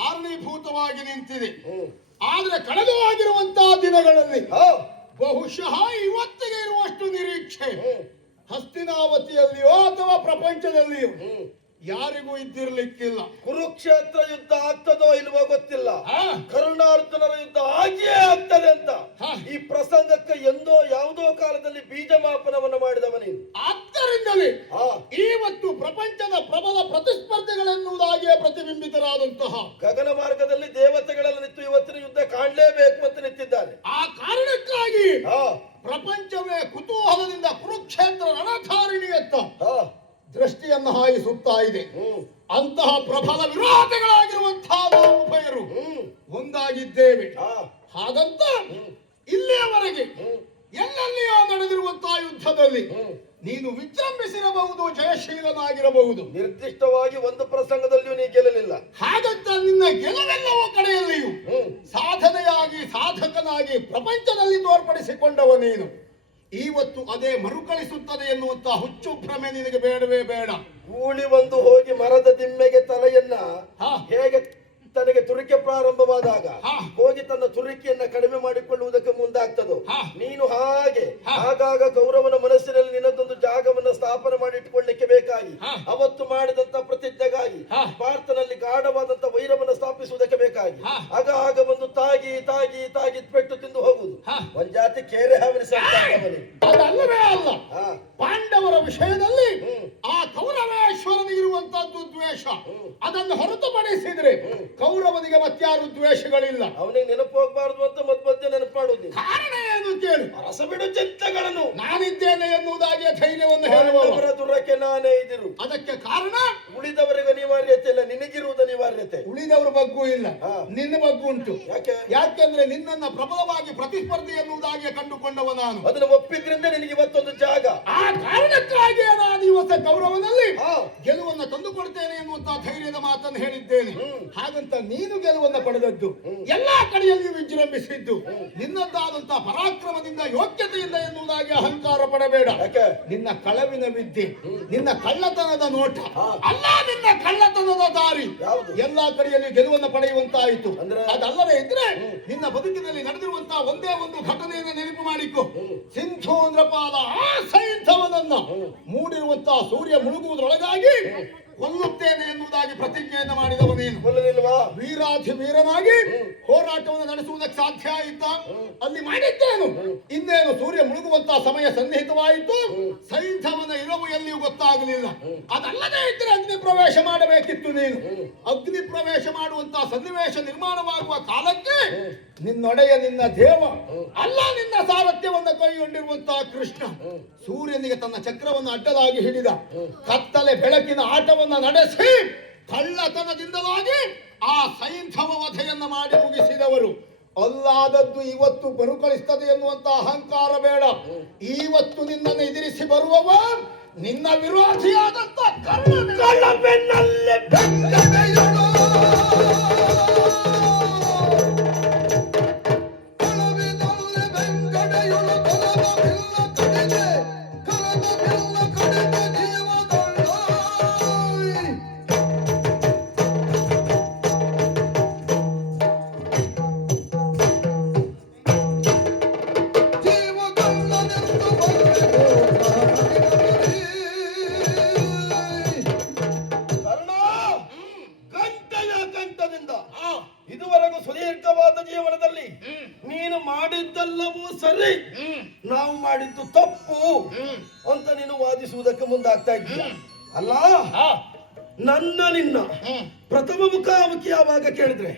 ಕಾರಣೀಭೂತವಾಗಿ ನಿಂತಿದೆ. ಆದ್ರೆ ಕಳೆದು ಹೋಗಿರುವಂತಹ ದಿನಗಳಲ್ಲಿ ಬಹುಶಃ ಇವತ್ತಿಗೆ ಇರುವಷ್ಟು ನಿರೀಕ್ಷೆ ಹಸ್ತಿನಾವತಿಯಲ್ಲಿಯೋ ಅಥವಾ ಪ್ರಪಂಚದಲ್ಲಿಯೋ ಯಾರಿಗೂ ಇದ್ದಿರ್ಲಿಕ್ಕಿಲ್ಲ. ಕುರುಕ್ಷೇತ್ರ ಯುದ್ಧ ಆಗ್ತದೋ ಇಲ್ವೋ ಗೊತ್ತಿಲ್ಲ, ಕರುಣಾರ್ಜುನರ ಯುದ್ಧ ಆಗಿಯೇ ಆಗ್ತದೆ ಅಂತ ಈ ಪ್ರಸಂಗಕ್ಕೆ ಎಂದೋ ಯಾವುದೋ ಕಾಲದಲ್ಲಿ ಬೀಜಮಾಪನವನ್ನು ಮಾಡಿದವನೇ. ಆದ್ದರಿಂದಲೇ ಇವತ್ತು ಪ್ರಪಂಚದ ಪ್ರಬಲ ಪ್ರತಿಸ್ಪರ್ಧಿಗಳೆನ್ನುವುದಾಗಿಯೇ ಪ್ರತಿಬಿಂಬಿತರಾದಂತಹ ಗಗನ ಮಾರ್ಗದಲ್ಲಿ ದೇವತೆಗಳೆಲ್ಲ ನಿಂತು ಇವತ್ತಿನ ಯುದ್ಧ ಕಾಣಲೇಬೇಕು ಅಂತ ನಿಂತಿದ್ದಾರೆ. ಆ ಕಾರಣಕ್ಕಾಗಿ ಪ್ರಪಂಚವೇ ಕುತೂಹಲದಿಂದ ಕುರುಕ್ಷೇತ್ರ ರಣಧಾರಿಣಿಯತ್ತ ದೃಷ್ಟಿಯನ್ನು ಹಾಯಿಸುತ್ತಾ ಇದೆ. ಅಂತಹ ಪ್ರಬಲ ವಿರೋಧಿಗಳಾಗಿರುವಂತಹ ನಾವು ಉಭಯರು ಒಂದಾಗಿದ್ದೇವೆ. ಹಾಗಂತ ಇಲ್ಲಿಯವರೆಗೆ ಎಲ್ಲೆಲ್ಲಿಯೋ ನಡೆದಿರುವಂತಹ ಯುದ್ಧದಲ್ಲಿ ನೀನು ವಿಜೃಂಭಿಸಿರಬಹುದು, ಜಯಶೀಲನಾಗಿರಬಹುದು. ನಿರ್ದಿಷ್ಟವಾಗಿ ಒಂದು ಪ್ರಸಂಗದಲ್ಲಿಯೂ ನೀ ಗೆಲ್ಲಲಿಲ್ಲ. ಹಾಗಂತ ನಿನ್ನ ಗೆಲುವೆಲ್ಲವೂ ಕಡೆಯಲ್ಲಿಯೂ ಸಾಧನೆಯಾಗಿ ಸಾಧಕನಾಗಿ ಪ್ರಪಂಚದಲ್ಲಿ ತೋರ್ಪಡಿಸಿಕೊಂಡವ ನೀನು. ಇವತ್ತು ಅದೇ ಮರುಕಳಿಸುತ್ತದೆ ಎನ್ನುವಂತ ಹುಚ್ಚು ಭ್ರಮೆ ನಿನಗೆ ಬೇಡವೇ ಬೇಡ. ಕೂಳಿ ಒಂದು ಹೋಗಿ ಮರದ ದಿಮ್ಮೆಗೆ ತಲೆಯನ್ನ ಹೇಗೆ ತನಗೆ ತುರಿಕೆ ಪ್ರಾರಂಭವಾದಾಗ ಹೋಗಿ ತನ್ನ ತುರಿಕೆಯನ್ನ ಕಡಿಮೆ ಮಾಡಿಕೊಳ್ಳುವುದಕ್ಕೆ ಮುಂದಾಗ್ತದೋ, ನೀನು ಹಾಗೆ ಆಗಾಗ ಕೌರವನ ಮನಸ್ಸಿನಲ್ಲಿ ನಿನ್ನದೊಂದು ಜಾಗವನ್ನು ಸ್ಥಾಪನೆ ಮಾಡಿಟ್ಟುಕೊಳ್ಳಿಕ್ಕೆ ಬೇಕಾಗಿ ಅವತ್ತು ಮಾಡಿದಂತ ಪ್ರತಿಜ್ಞೆಗಾಗಿ ಪಾರ್ಥನಲ್ಲಿ ಗಾಢವಾದಂತ ವೈರವನ್ನು ಸ್ಥಾಪಿಸುವುದಕ್ಕೆ ಬೇಕಾಗಿ ಆಗ ಒಂದು ತಾಗಿ ತಾಗಿ ತಾಗಿ ಪೆಟ್ಟು ತಿಂದು ಹೋಗುವುದು ಒಂದ್ ಜಾತಿ ಕೇರೆ ಅದಲ್ಲವೇ ಅಲ್ಲ. ಪಾಂಡವರ ವಿಷಯದಲ್ಲಿ ಆ ಕೌರವೇಶ್ವರನಿಗಿರುವಂತದ್ದು ದ್ವೇಷ, ಅದನ್ನು ಹೊರತುಪಡಿಸಿದ್ರೆ ಕೌರವನಿಗೆ ಮತ್ಯಾರು ದ್ವೇಷಗಳಿಲ್ಲ. ಅವನಿಗೆ ನೆನಪು ಹೋಗಬಾರದು ಅಂತ ಮಧ್ಯ ನೆನಪು ಮಾಡುವುದು. ಕಾರಣ ಏನು ಕೇಳು. ಅರಸ ಬಿಡು ಚಿಂತೆಗಳನ್ನು, ನಾನಿದ್ದೇನೆ ಎನ್ನುವುದಾಗಿ ಧೈರ್ಯವನ್ನು ಹೇಳುವವರ ದುರಕ್ಕೆ ನಾನೇ ಇದ್ದಿರು. ಅದಕ್ಕೆ ಕಾರಣ ಉಳಿದವರಿಗೆ ಅನಿವಾರ್ಯತೆ ಇಲ್ಲ, ನಿನಗಿರುವುದು ಅನಿವಾರ್ಯತೆ. ಉಳಿದವರ ಬಗ್ಗೂ ಇಲ್ಲ, ನಿನ್ನ ಬಗ್ಗು ಉಂಟು. ಯಾಕೆಂದ್ರೆ ನಿನ್ನನ್ನ ಪ್ರಬಲವಾಗಿ ಪ್ರತಿಸ್ಪರ್ಧಿ ಎನ್ನುವುದಾಗಿ ಕಂಡುಕೊಂಡವ ನಾನು. ಅದನ್ನು ಒಪ್ಪಿದ್ರಿಂದ ನಿನಗೆ ಇವತ್ತೊಂದು ಜಾಗ. ಆ ಕಾರಣಕ್ಕಾಗಿ ನಾನು ಇವತ್ತ ಕೌರವನಲ್ಲಿ ಗೆಲುವನ್ನು ತಂದುಕೊಡ್ತೇನೆ ಎನ್ನುವಂತಹ ಧೈರ್ಯದ ಮಾತನ್ನು ಹೇಳಿದ್ದೇನೆ. ಹಾಗಂತ ನೀನು ಗೆಲುವನ್ನು ಪಡೆದದ್ದು, ಎಲ್ಲಾ ಕಡೆಯಲ್ಲಿ ವಿಜೃಂಭಿಸಿದ್ದು, ನಿನ್ನದ್ದಾದಂತಹ ಪರಾಕ್ರಮದಿಂದ ಯೋಗ್ಯತೆಯಿಂದ ಎನ್ನುವುದಾಗಿ ಅಹಂಕಾರ ಪಡಬೇಡ. ನಿನ್ನ ಕಳವಿನ ವಿದ್ಯೆ, ನಿನ್ನ ಕಳ್ಳತನದ ನೋಟ ಅಲ್ಲ, ನಿನ್ನ ಕಳ್ಳತನದ ದಾರಿ ಎಲ್ಲಾ ಕಡೆಯಲ್ಲಿ ಗೆಲುವನ್ನು ಪಡೆಯುವಂತಾಯಿತು. ಅದಲ್ಲದೆ ಇದ್ರೆ ನಿನ್ನ ಬದುಕಿನಲ್ಲಿ ನಡೆದಿರುವಂತಹ ಒಂದೇ ಒಂದು ಘಟನೆಯನ್ನು ನೆನಪು ಮಾಡಿಕೊ. ಸಿಂಧೂಂದ್ರಪಾದ ಆ ಸೈಂಧವನನ್ನ ಮೂಡಿರುವಂತಹ ಸೂರ್ಯ ಮುಳುಗುವುದರೊಳಗಾಗಿ ಕೊಲ್ಲುತ್ತೇನೆ ಎನ್ನುವುದಾಗಿ ಪ್ರತಿಜ್ಞೆಯನ್ನು ಮಾಡಿದವನೇನು ಕೊಲ್ಲಲಿಲ್ವಾ? ವೀರಾಧಿ ವೀರನಾಗಿ ಹೋರಾಟವನ್ನು ನಡೆಸುವುದಕ್ಕೆ ಸಾಧ್ಯ ಆಯಿತ? ಅಲ್ಲಿ ಮಾಡಿದ್ದೇನು. ಇನ್ನೇನು ಸೂರ್ಯ ಮುಳುಗುವಂತಹ ಸಮಯ ಸನ್ನಿಹಿತವಾಯಿತು. ಸೈಂಧವನ ಇರವು ಎಲ್ಲಿಯೂ ಗೊತ್ತಾಗಲಿಲ್ಲ. ಅದಲ್ಲದೆ ಇದ್ರೆ ಅಗ್ನಿ ಪ್ರವೇಶ ಮಾಡಬೇಕಿತ್ತು ನೀನು. ಅಗ್ನಿ ಪ್ರವೇಶ ಮಾಡುವಂತಹ ಸನ್ನಿವೇಶ ನಿರ್ಮಾಣವಾಗುವ ಕಾಲಕ್ಕೆ ನಿನ್ನೊಡೆಯ ನಿನ್ನ ದೇವ ಅಲ್ಲ, ನಿನ್ನ ಸಾರಥ್ಯವನ್ನು ಕೈಗೊಂಡಿರುವಂತಹ ಕೃಷ್ಣ ಸೂರ್ಯನಿಗೆ ತನ್ನ ಚಕ್ರವನ್ನು ಅಡ್ಡಲಾಗಿ ಹಿಡಿದ. ಕತ್ತಲೆ ಬೆಳಕಿನ ಆಟವನ್ನು ನಡೆಸಿ ಕಳ್ಳತನದಿಂದಲಾಗಿ ಆ ಸೈಂಧವ ವಧೆಯನ್ನ ಮಾಡಿ ಮುಗಿಸಿದವರು. ಅಲ್ಲಾದದ್ದು ಇವತ್ತು ಮರುಕಳಿಸ್ತದೆ ಎನ್ನುವಂತ ಅಹಂಕಾರ ಬೇಡ. ಇವತ್ತು ನಿನ್ನನ್ನು ಎದುರಿಸಿ ಬರುವವ ನಿನ್ನ ವಿರೋಧಿಯಾದಂತ ಕಳ್ಳ ಬೆನ್ನಲ್ಲೇ ಇದುವರೆಗೂ ಸುದೀರ್ಘವಾದ ಜೀವನದಲ್ಲಿ ನೀನು ಮಾಡಿದ್ದೆಲ್ಲವೂ ಸರಿ, ನಾವು ಮಾಡಿದ್ದು ತಪ್ಪು ಅಂತ ನೀನು ವಾದಿಸುವುದಕ್ಕೆ ಮುಂದಾಗ್ತಾ ಇದ್ದೀಯ ಅಲ್ಲ. ನನ್ನ ನಿನ್ನ ಪ್ರಥಮ ಮುಖಾಮುಖಿ ಯಾವಾಗ ಕೇಳಿದ್ರೆ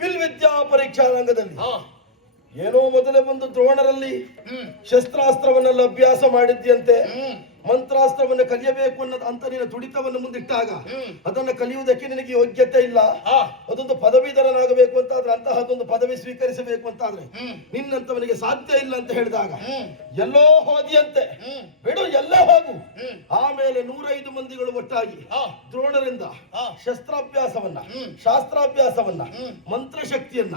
ಬಿಲ್ವಿದ್ಯಾ ಪರೀಕ್ಷಾ ರಂಗದಲ್ಲಿ ಏನೋ ಮೊದಲೇ ಒಂದು ದ್ರೋಣರಲ್ಲಿ ಶಸ್ತ್ರಾಸ್ತ್ರವನ್ನೆಲ್ಲ ಅಭ್ಯಾಸ ಮಾಡಿದ್ಯಂತೆ. ಮಂತ್ರಾಸ್ತ್ರವನ್ನು ಕಲಿಯಬೇಕು ಅನ್ನೋದು ಅಂತ ನಿನ್ನ ತುಡಿತವನ್ನು ಮುಂದಿಟ್ಟಾಗ ಅದನ್ನು ಕಲಿಯುವುದಕ್ಕೆ ನಿನಗೆ ಯೋಗ್ಯತೆ ಇಲ್ಲ. ಅದೊಂದು ಪದವೀಧರನಾಗಬೇಕು ಅಂತ ಆದ್ರೆ ಅಂತಹದೊಂದು ಪದವಿ ಸ್ವೀಕರಿಸಬೇಕು ಅಂತ ಆದ್ರೆ ನಿನ್ನಂತವನಿಗೆ ಸಾಧ್ಯ ಇಲ್ಲ ಅಂತ ಹೇಳಿದಾಗ ಎಲ್ಲೋ ಹೋದಿಯಂತೆ. ಬಿಡು, ಎಲ್ಲೇ ಹೋಗು. ಆಮೇಲೆ 105 ಮಂದಿಗಳು ಒಟ್ಟಾಗಿ ದ್ರೋಣರಿಂದ ಶಸ್ತ್ರಾಭ್ಯಾಸವನ್ನ, ಶಾಸ್ತ್ರಾಭ್ಯಾಸವನ್ನ, ಮಂತ್ರಶಕ್ತಿಯನ್ನ,